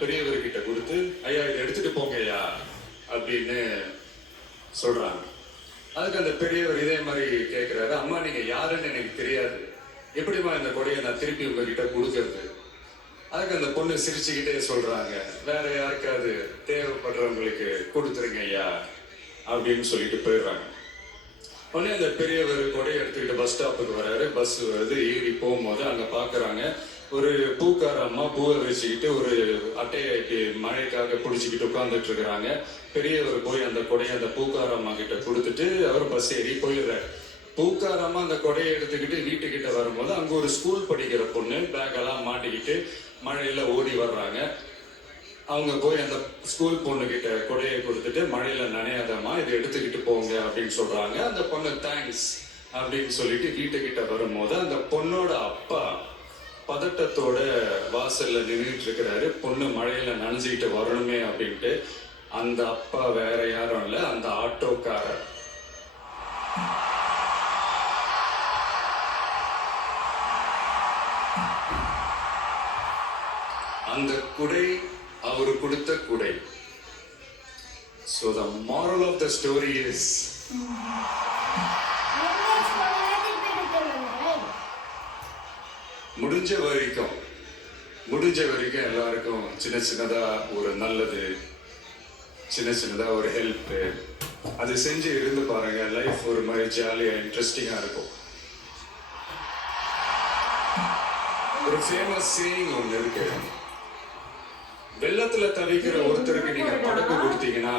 பெரியவர்கிட்ட கொடுத்து, ஐயா இதை எடுத்துட்டு போங்க ஐயா அப்படின்னு சொல்றாங்க. அதுக்கு அந்த பெரியவர் இதே மாதிரி கேட்கிறாரு, அம்மா நீங்க யாருன்னு எனக்கு தெரியாது, எப்படிமா இந்த கொடையை நான் திருப்பி உங்ககிட்ட கொடுக்கறது? அதுக்கு அந்த பொண்ணு சிரிச்சுக்கிட்டே சொல்றாங்க, வேற யாருக்காவது தேவைப்படுறவங்களுக்கு கொடுத்துருங்க ஐயா அப்படின்னு சொல்லிட்டு போயிடுறாங்க. உடனே அந்த பெரியவர் கொடையை எடுத்துக்கிட்டு பஸ் ஸ்டாப்புக்கு வர்றாரு. பஸ் வருது, ஏறி போகும்போது அங்க பாக்குறாங்க ஒரு பூக்கார அம்மா பூவை வச்சுக்கிட்டு ஒரு அட்டையை மழைக்காக பிடிச்சிக்கிட்டு உட்கார்ந்துட்டு இருக்கிறாங்க. பெரியவர் போய் அந்த கொடையை அந்த பூக்கார அம்மா கிட்ட கொடுத்துட்டு அவர் பஸ் ஏறி போயிடுறாரு. பூக்கார அம்மா அந்த கொடையை எடுத்துக்கிட்டு வீட்டுக்கிட்ட வரும்போது அங்க ஒரு ஸ்கூல் படிக்கிற பொண்ணு பேக் எல்லாம் மாட்டிக்கிட்டு மழையில ஓடி வர்றாங்க. அவங்க போய் அந்த ஸ்கூல் பொண்ணு கிட்ட கொடையை கொடுத்துட்டு, மழையில நனையாதம்மா இதை எடுத்துக்கிட்டு போங்க அப்படின்னு சொல்றாங்க. அந்த பொண்ணு தேங்க்ஸ் அப்படின்னு சொல்லிட்டு வீட்டுக்கிட்ட வரும்போது அந்த பொண்ணோட அப்பா பதட்டத்தோட வாசல்ல நின்றுட்டு இருக்கிறாரு. பொண்ணு மழையில நனைஞ்சுக்கிட்டு வரணுமே அப்படின்ட்டு. அந்த அப்பா வேற யாரும் இல்ல, அந்த ஆட்டோக்காரர். அந்த குடை அவரு கொடுத்த குடை. So the moral of the story is முடிஞ்ச வரைக்கும் எல்லாருக்கும் சின்ன சின்னதா ஒரு நல்லது, சின்ன சின்னதா ஒரு ஹெல்ப், அது செஞ்சு இருந்து பாருங்க. லைஃப் ஒரு மாதிரி ஜாலியா இன்ட்ரெஸ்டிங்கா இருக்கும். ஒரு ஃபேமஸ் சேயிங் ஒன்று இருக்கு, வெள்ளத்துல தவிக்கிற ஒருத்தருக்கு நீங்க படகு கொடுத்தீங்கன்னா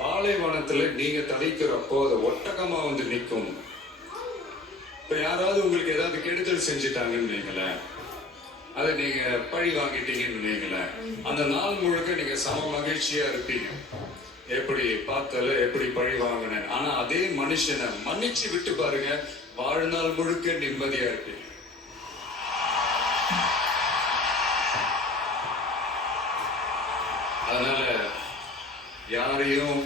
பாலைவனத்துல நீங்க தவிக்கிறப்போ அது ஒட்டகமா வந்து நிற்கும். இப்ப யாராவது உங்களுக்கு ஏதாவது கெடுதல் செஞ்சுட்டாங்கன்னு நீங்களேன், அதை நீங்க பழி வாங்கிட்டீங்கன்னு நீங்களேன், அந்த நாள் முழுக்க நீங்க சம மகிழ்ச்சியா இருப்பீங்க. எப்படி பார்த்தால எப்படி பழி வாங்கினேன். ஆனா அதே மனுஷனை மன்னிச்சு விட்டு பாருங்க, வாழ்நாள் முழுக்க நிம்மதியா இருப்பீங்க. அதனால யாரையும்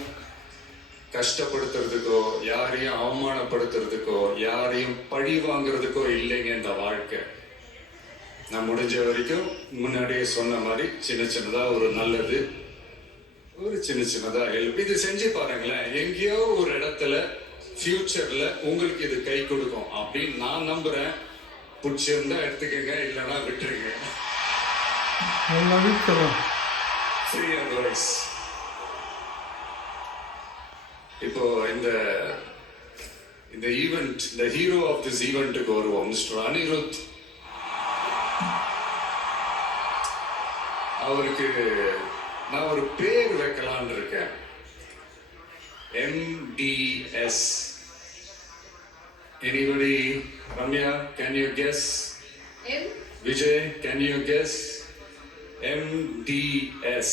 கஷ்டப்படுத்துறதுக்கோ, யாரையும் அவமானப்படுத்துறதுக்கோ, யாரையும் பழி வாங்குறதுக்கோ இல்லைங்க இந்த வாழ்க்கை. நான் முடிஞ்ச வரைக்கும் முன்னாடியே சொன்ன மாதிரி சின்ன சின்னதா ஒரு நல்லது, ஒரு சின்ன சின்னதா ஹெல்ப், இது செஞ்சு பாருங்களேன். எங்கேயோ ஒரு இடத்துல ஃபியூச்சர்ல உங்களுக்கு இது கை கொடுக்கும் அப்படின்னு நான் நம்புறேன். பிடிச்சிருந்தா எடுத்துக்கங்க, இல்லைன்னா விட்டுருங்க. Free advice. இப்போ இந்த ஈவெண்ட், இந்த ஹீரோ ஆஃப் திஸ் ஈவெண்ட்டுக்கு வருவோம், மிஸ்டர் அனிருத். அவருக்கு நான் ஒரு பேர் வைக்கலான்னு இருக்கேன், MDS. Anybody? Ramya, can you guess? Vijay, can you guess? MDS.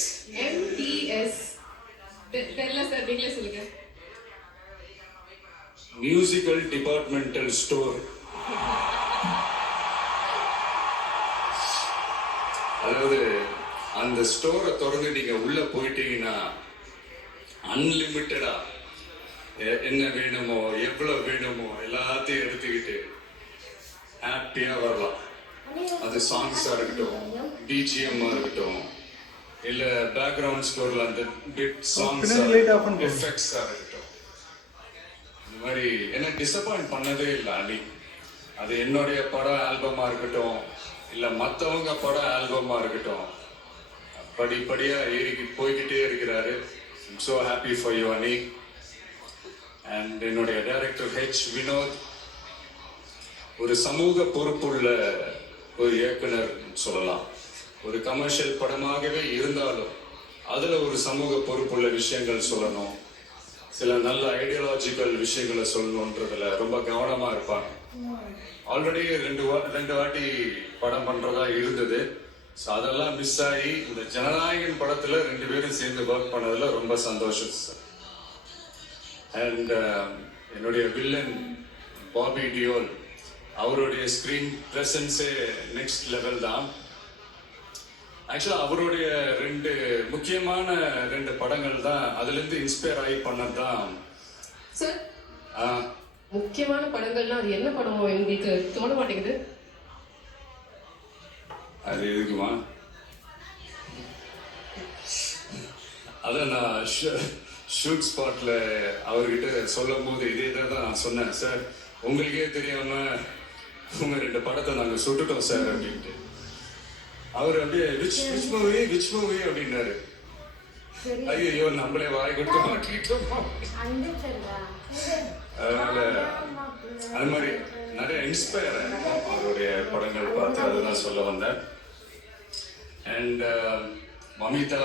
தெரியல சார், நீங்களே சொல்லுங்க. Musical departmental store. அதாவது அந்த ஸ்டோரை திறந்து நீங்க உள்ள போயிட்டீங்கன்னா அன்லிமிட்டடா என்ன வேணுமோ எவ்வளவு வேணுமோ எல்லாத்தையும் எடுத்துக்கிட்டு ஹாப்பியா வரலாம். அது சாங்ஸா இருக்கட்டும், பிஜிஎம்மா இருக்கட்டும், இல்ல பேக்ரவுண்ட் ஸ்கோர்ல அந்த பிட் சாங்ஸ் எஃபெக்ட்ஸா இருக்கட்டும். இந்த மாதிரி என்ன டிசப்பாயிண்ட் பண்ணதே இல்லை அனி. அது என்னுடைய படம் ஆல்பமா இருக்கட்டும், இல்ல மற்றவங்க படம் ஆல்பமா இருக்கட்டும், படிப்படியா ஏறி போய்கிட்டே இருக்கிறாரு. I'm so happy for you அனி. அண்ட் என்னுடைய டைரக்டர் H. வினோத் ஒரு சமூக பொறுப்புள்ள ஒரு இயக்குனர் சொல்லலாம். ஒரு கமர்ஷியல் படமாகவே இருந்தாலும் அதுல ஒரு சமூக பொறுப்புள்ள விஷயங்கள் சொல்லணும், சில நல்ல ஐடியாலஜிக்கல் விஷயங்களை சொல்லணுன்றதுல ரொம்ப கவனமா இருப்பாங்க. ஆல்ரெடி ரெண்டு வாட்டி படம் பண்றதா இருந்தது. ஸோ அதெல்லாம் மிஸ் ஆகி இந்த ஜனநாயகன் படத்துல 2 பேரும் சேர்ந்து ஒர்க் பண்ணதுல ரொம்ப சந்தோஷம் சார். அண்ட் என்னுடைய வில்லன் பாபி டியோல், அவருடைய ஸ்கிரீன் பிரசன்ஸே நெக்ஸ்ட் லெவல் தான். ஆக்சுவலா அவருடைய 2 முக்கியமான 2 படங்கள் தான் அதுல இருந்து இன்ஸ்பயர் ஆகி பண்ணதான் சார். முக்கியமான படங்கள்னா அது என்ன படமோ எங்களுக்கு தோண மாட்டேங்குது. அது எதுக்குமா? அதான் நான் ஷூட் ஸ்பாட்ல அவர்கிட்ட சொல்லும் போது இதே தான் நான் சொன்னேன், சார் உங்களுக்கே தெரியாம உங்க 2 படத்தை நாங்க சுட்டுட்டோம் சார் அப்படின்ட்டு. அவர் அப்படியே விச் மூவி அப்படின்னாரு. ஐயோ நம்மளே வாய் கொடுத்து மாட்டிக்கிட்டோம். அதனால அது மாதிரி நிறைய இன்ஸ்பயர் அவருடைய படங்கள் பார்த்து அதுதான் சொல்ல வந்தேன். அண்ட் மமிதா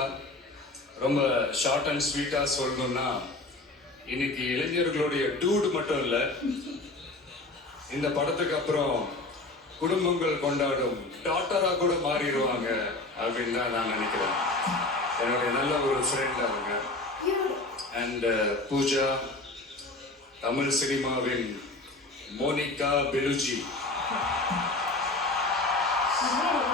ரொம்ப ஷார்ட் அண்ட் ஸ்வீட்டா சொல்லணும்னா, இன்னைக்கு இளைஞர்களுடைய டூட் மட்டும் இல்ல, இந்த படத்துக்கு அப்புறம் குடும்பங்கள் கொண்டாடும் டாட்டரா கூட மாறிடுவாங்க அப்படின்னு தான் நான் நினைக்கிறேன். என்னுடைய நல்ல ஒரு ஃப்ரெண்ட் அவங்க. அண்ட் பூஜா, தமிழ் சினிமாவின் மோனிகா பெலுஜி,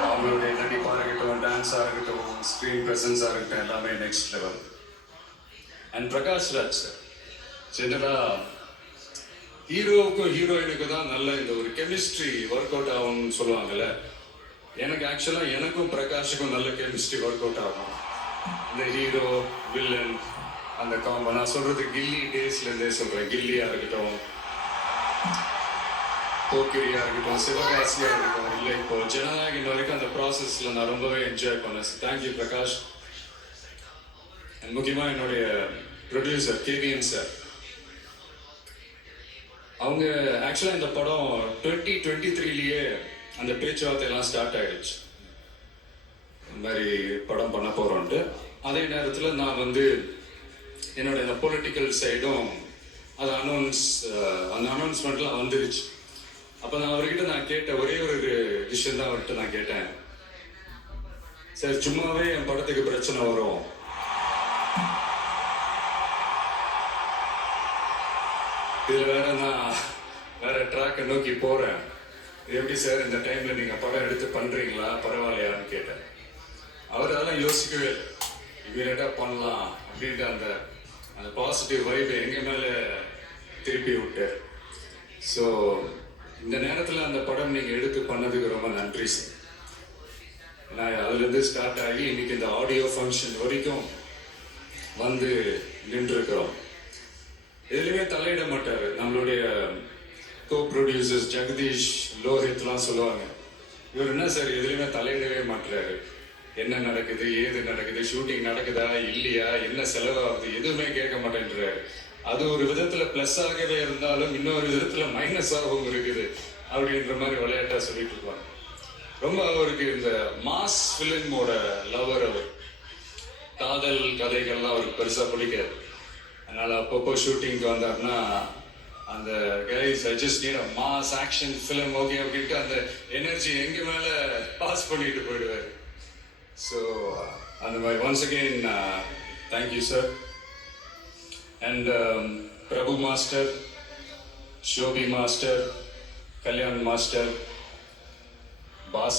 அவங்களுடைய நடிப்பாக இருக்கட்டும், டான்ஸாக இருக்கட்டும், ஸ்க்ரீன் ப்ரெசன்ஸாக இருக்கட்டும், எல்லாமே next level. And Prakash Raj sir, ஜெனரலாக ஹீரோவுக்கும் ஹீரோயினுக்கும் தான் நல்ல இந்த ஒரு கெமிஸ்ட்ரி ஒர்க் அவுட் ஆகும்னு சொல்லுவாங்கல்ல. எனக்கு ஆக்சுவலாக எனக்கும் பிரகாஷுக்கும் நல்ல கெமிஸ்ட்ரி ஒர்க் அவுட் ஆகும். இந்த ஹீரோ வில்லன் அந்த காம்போ, நான் சொல்றது கில்லி டேஸ்லேருந்தே சொல்கிறேன். கில்லியாக இருக்கட்டும், போக்கிரியா இருக்கட்டும், சிவகாசியா இருக்கட்டும், இல்லை இப்போ ஜனநாயகன் வரைக்கும் அந்த ப்ராசஸ்ல நான் ரொம்பவே என்ஜாய் பண்ணேன். தேங்க்யூ பிரகாஷ். முக்கியமாக என்னுடைய ப்ரொடியூசர் கேவிஎன் சார், அவங்க ஆக்சுவலாக இந்த படம் 2023லயே அந்த பேச்சுவார்த்தை எல்லாம் ஸ்டார்ட் ஆயிடுச்சு, இந்த மாதிரி படம் பண்ண போறோன்ட்டு. அதே நேரத்தில் நான் வந்து என்னோட இந்த பொலிட்டிக்கல் சைடும் அது அந்த அனௌன்ஸ்மெண்ட்லாம் வந்துருச்சு. அப்போ நான் அவர்கிட்ட நான் கேட்ட ஒரே ஒரு விஷயம் தான் அவர்கிட்ட நான் கேட்டேன், சார் சும்மாவே என் படத்துக்கு பிரச்சனை வரும், இதுல வேற நான் வேற ட்ராக்கை நோக்கி போறேன், எப்படி சார் இந்த டைம்ல நீங்க படம் எடுத்து பண்றீங்களா, பரவாயில்லையான்னு கேட்டேன். அவர் அதெல்லாம் யோசிக்கவே இல்லை, இமீடியட்டா பண்ணலாம் அப்படின்ட்டு அந்த பாசிட்டிவ் வைப் எங்க மேல திருப்பி விட்டார். ஸோ இந்த நேரத்தில் அந்த படம் நீங்க எடுத்து பண்ணதுக்கு ரொம்ப நன்றி சார். நான் அதுலேருந்து ஸ்டார்ட் ஆகி இன்னைக்கு இந்த ஆடியோ ஃபங்க்ஷன் வரைக்கும் வந்து நின்றுருக்கிறோம். எதுலையுமே தலையிட மாட்டார். நம்மளுடைய கோ ப்ரொடியூசர்ஸ் ஜெகதீஷ், லோஹித்லாம் சொல்லுவாங்க, இவர் என்ன சார் எதுலையுமே தலையிடவே மாட்டாரு, என்ன நடக்குது, ஏது நடக்குது, ஷூட்டிங் நடக்குதா இல்லையா, என்ன செலவாகுது, எதுவுமே கேட்க மாட்டேன்றாரு. அது ஒரு விதத்துல பிளஸ் ஆகவே இருந்தாலும் இன்னொரு விதத்துல மைனஸ் ஆகவும் இருக்குது அப்படின்ற மாதிரி விளையாட்டா சொல்லிட்டு இருப்பாங்க. ரொம்ப அவருக்கு இந்த மாஸ் பிலிமோட லவர். அவர் காதல் கதைகள்லாம் அவருக்கு பெருசா பிடிக்காது. அதனால அப்பப்போ ஷூட்டிங்க்கு வந்தாருன்னா அந்த guys I just need a mass action film okay அப்படின்ட்டு அந்த எனர்ஜி எங்க மேல பாஸ் பண்ணிட்டு போயிடுவார். ஸோ அந்த மாதிரி once again thank you sir. And Prabhu master, Shobi master, Kalyan master, pass